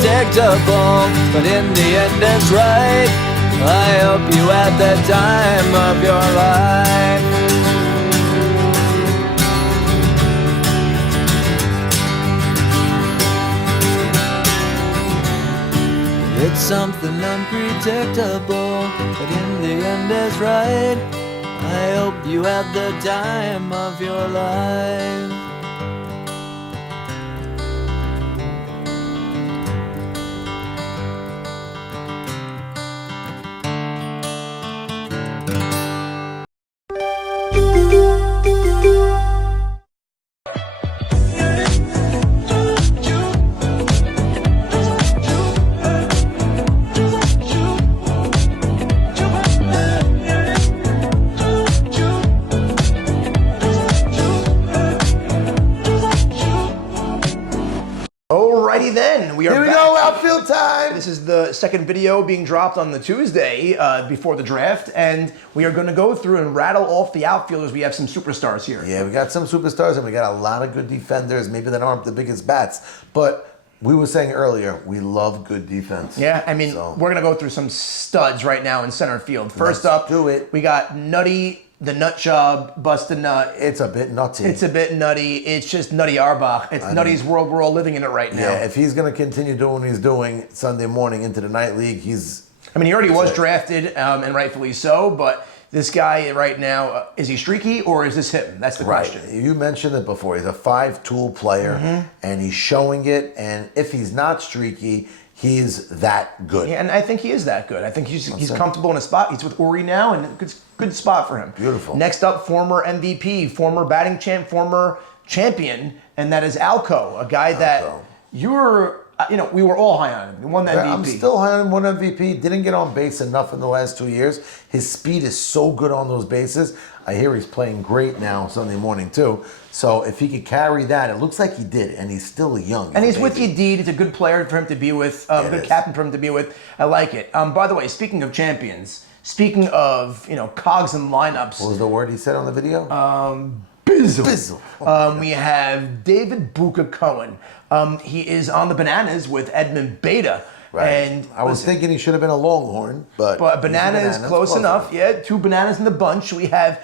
unpredictable, but in the end it's right. I hope you had the time of your life. It's something unpredictable, but in the end it's right. I hope you had the time of your life. Alrighty then, we are Here we back. go, outfield time. This is the second video being dropped on the Tuesday before the draft, and we are going to go through and rattle off the outfielders. We have some superstars here. Yeah, we got some superstars and we got a lot of good defenders, maybe that aren't the biggest bats, but we were saying earlier, we love good defense. Yeah, I mean, we're going to go through some studs right now in center field. First up, we got Nutty, the nut job, bust a nut. It's a bit nutty. It's a bit nutty. It's just Nutty Arbach. It's Nutty's world. We're all living in it right now. Yeah, if he's going to continue doing what he's doing Sunday morning into the night league, he's... I mean, he already was drafted, and rightfully so, but this guy right now, is he streaky or is this him? That's the question. You mentioned it before. He's a five-tool player, and he's showing it, and if he's not streaky, he's that good. Yeah, and I think he is that good. I think he's comfortable in a spot. He's with Uri now, and good spot for him. Beautiful. Next up, former MVP, former batting champ, former champion, and that is Alco, a guy that we were all high on him. He won the MVP. I'm still high on him, won MVP. Didn't get on base enough in the last 2 years. His speed is so good on those bases. I hear he's playing great now Sunday morning too. So if he could carry that, it looks like he did, and he's still young. And he's with Yedid. It's a good player for him to be with, good captain for him to be with. I like it. By the way, speaking of champions, speaking of cogs and lineups. What was the word he said on the video? Bizzle. We have David Buka Cohen. He is on the bananas with Edmund Beta. Right. And I was thinking he should have been a Longhorn, but banana is close enough. Yeah, two bananas in the bunch. We have,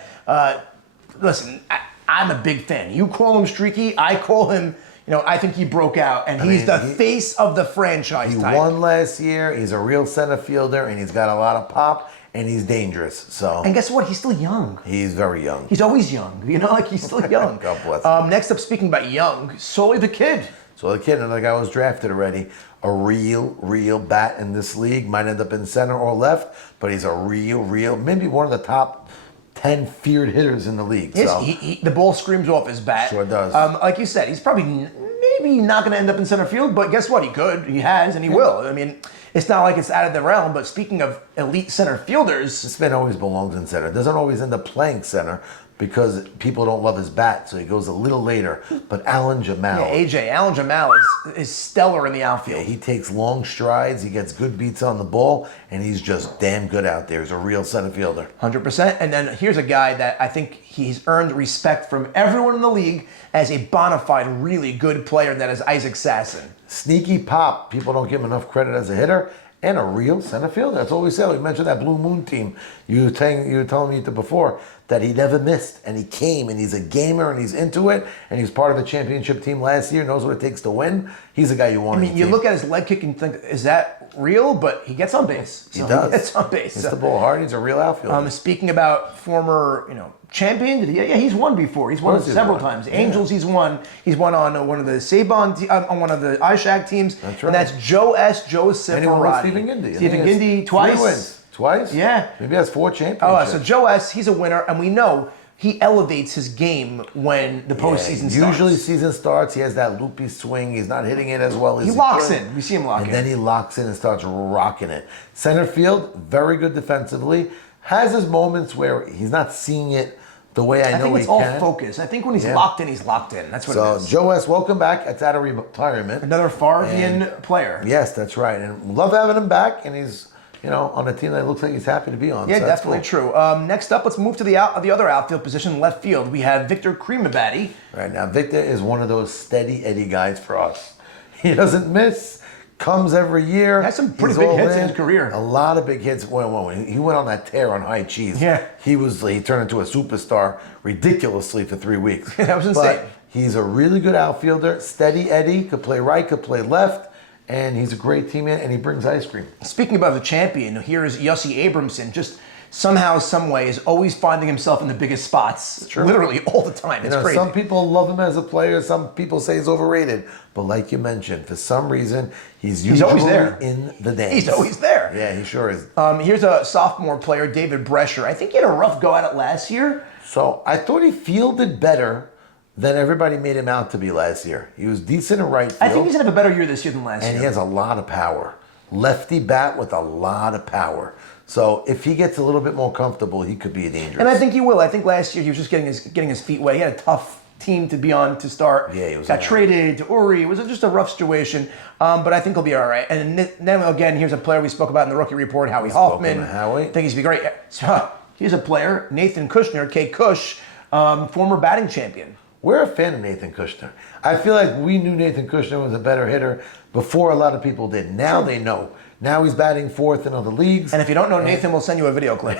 listen, I'm a big fan. You call him streaky, I call him, I think he broke out, and he's the face of the franchise type. He won last year, he's a real center fielder, and he's got a lot of pop, and he's dangerous. So. And guess what? He's still young. He's very young. He's always young. He's still young. God bless him. Next up, speaking about young, Sully the Kid. So the kid, another guy was drafted already. A real bat in this league. Might end up in center or left, but he's a real, maybe one of the top 10 feared hitters in the league. Yes, so. the ball screams off his bat. Sure does. Like you said, he's probably maybe not going to end up in center field, but guess what? He could. He has, and he will. I mean, it's not like it's out of the realm, but speaking of elite center fielders... This man always belongs in center. Doesn't always end up playing center because people don't love his bat, so he goes a little later. But Alan Jamal... Yeah, AJ. Alan Jamal is stellar in the outfield. Yeah, he takes long strides, he gets good beats on the ball, and he's just damn good out there. He's a real center fielder. 100%. And then here's a guy that I think he's earned respect from everyone in the league as a bona fide, really good player, and that is Isaac Sasson. Sneaky pop. People don't give him enough credit as a hitter. And a real center fielder. That's all we said. We mentioned that Blue Moon team. You were telling me before that he never missed, and he came, and he's a gamer, and he's into it, and he was part of the championship team last year, knows what it takes to win. He's a guy you want. I mean, you look at his leg kick and think, is that real? But he gets on base. He does. He gets on base. Hits the ball hard. He's a real outfielder. Speaking about former, champion, he's won before. He's won several times. Angels, he's won. He's won on one of the Saban, on one of the Ishaq teams. That's right. And that's Joe S. Joseph Ferrari. Stephen Gindy. Stephen Gindy twice. 3 wins. Twice? Yeah. Maybe he has 4 championships. Oh, so Joe S., he's a winner, and we know he elevates his game when the postseason starts. Usually season starts, he has that loopy swing. He's not hitting it as well as he locks in. We see him lock in. And then he locks in and starts rocking it. Center field, very good defensively. Has his moments where he's not seeing it the way I know he can. I think it's all focus. I think when he's locked in, he's locked in. That's what it is. So, Joe S., welcome back. It's out of retirement. Another Farvian player. Yes, that's right. And love having him back, and he's on a team that looks like he's happy to be on. Yeah, so definitely true. Next up, let's move to the other outfield position, left field. We have Victor Creamabaddy. Right now, Victor is one of those steady Eddie guys for us. He doesn't miss. comes every year. Has some pretty He's big all hits in his career. A lot of big hits. When he went on that tear on high cheese, he turned into a superstar ridiculously for 3 weeks. That was insane. But he's a really good outfielder. Steady Eddie, could play right, could play left. And he's a great teammate, and he brings ice cream. Speaking about the champion, here is Yossi Abramson, just somehow, some way, is always finding himself in the biggest spots, literally all the time. It's crazy. Some people love him as a player. Some people say he's overrated. But like you mentioned, for some reason, he's usually always there. in the dance. He's always there. Yeah, he sure is. Here's a sophomore player, David Brescher. I think he had a rough go at it last year. So I thought he fielded better than everybody made him out to be last year. He was decent in right field. I think he's going to have a better year this year than last year. And he has a lot of power. Lefty bat with a lot of power. So if he gets a little bit more comfortable, he could be dangerous. And I think he will. I think last year he was just getting his feet wet. He had a tough team to be on to start. Yeah, he was got traded to Uri. It was just a rough situation. But I think he'll be all right. And then again, here's a player we spoke about in the rookie report, Howie Hoffman. Howie. I think he's going to be great. So here's a player, Nathan Kushner, K. Kush, former batting champion. We're a fan of Nathan Kushner. I feel like we knew Nathan Kushner was a better hitter before a lot of people did. Now they know. Now he's batting fourth in other leagues. And if you don't know Nathan, we'll send you a video clip.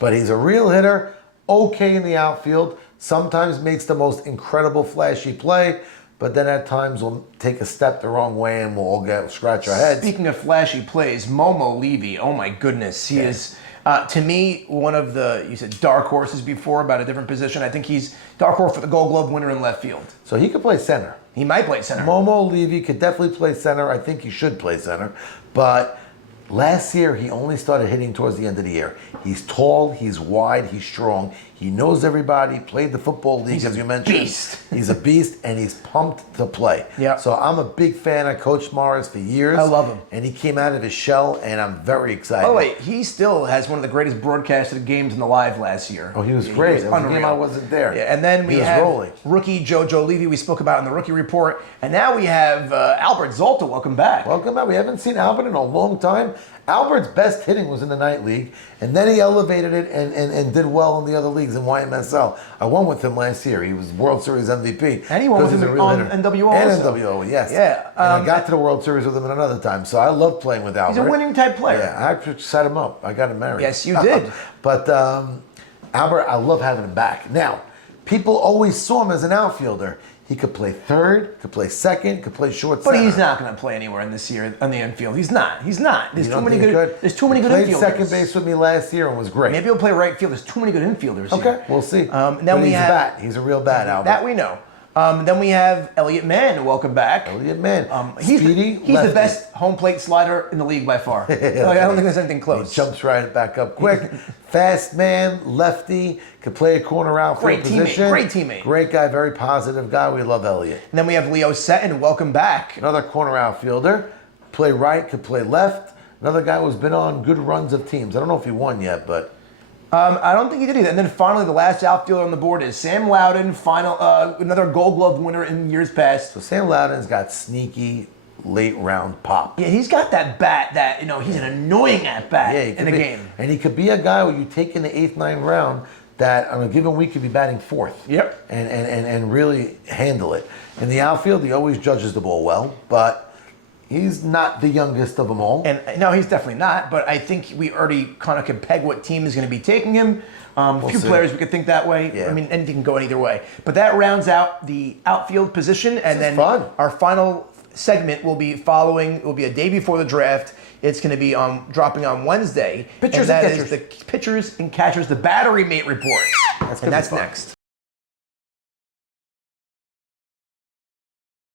But he's a real hitter, okay in the outfield, sometimes makes the most incredible flashy play, but then at times will take a step the wrong way and we'll all scratch our heads. Speaking of flashy plays, Momo Levy, oh my goodness, he is... to me, one of the, you said dark horses before about a different position. I think he's dark horse for the Gold Glove winner in left field. So he could play center. He might play center. Momo Levy could definitely play center. I think he should play center. But last year, he only started hitting towards the end of the year. He's tall, he's wide, he's strong. He knows everybody, played the football league, as you mentioned. Beast. He's a beast, and he's pumped to play. Yeah. So I'm a big fan of Coach Morris for years. I love him. And he came out of his shell, and I'm very excited. Oh, wait, he still has one of the greatest broadcasted games in the live last year. Oh, he was great. He was That was a game unreal. I wasn't there. Yeah, and then we He was have rolling. rookie JoJo Levy we spoke about in the rookie report. And now we have Albert Zolta. Welcome back. Welcome back. We haven't seen Albert in a long time. Albert's best hitting was in the night league, and then he elevated it and did well in the other leagues in YMSL. I won with him last year. He was World Series MVP. And he won with him on NWO and also. NWO, yes. Yeah. And I got to the World Series with him another time, so I love playing with Albert. He's a winning type player. Yeah, I actually set him up. I got him married. Yes, you did. But Albert, I love having him back. Now, people always saw him as an outfielder. He could play third, could play second, could play short But center. he's not going to play anywhere in this year on the infield. He's not. There's You too don't many think he good. could? There's too many good He infielders. played second base with me last year and was great. Maybe he'll play right field. There's too many good infielders. Okay, here. we'll see. Then But we he's have a bat. He's a real bat, Albert. that we know. Then we have Elliot Mann. Welcome back. Elliot Mann. He's Speedy, the lefty. best home plate slider in the league by far. Like, I don't think there's anything close. He jumps right back up quick. Fast man, lefty, could play a corner outfield Great teammate, position. great teammate. Great guy, very positive guy. We love Elliot. And then we have Leo Setton. Welcome back. Another corner outfielder. Play right, could play left. Another guy who's been on good runs of teams. I don't know if he won yet, but... I don't think he did either. And then finally, the last outfielder on the board is Sam Loudon, another Gold Glove winner in years past. So Sam Loudon's got sneaky late round pop. Yeah, he's got that bat that, he's an annoying at bat in a game. And he could be a guy who you take in the 8th, 9th round that on a given week could be batting 4th. Yep. And really handle it. In the outfield, he always judges the ball well, but he's not the youngest of them all. And no, he's definitely not. But I think we already kind of can peg what team is going to be taking him. A few players we could think that way. Yeah. I mean, anything can go either way. But that rounds out the outfield position. And then fun. Our final segment will be following. It will be a day before the draft. It's going to be dropping on Wednesday. Pitchers and and that is the pitchers and catchers, the battery mate report. That's next.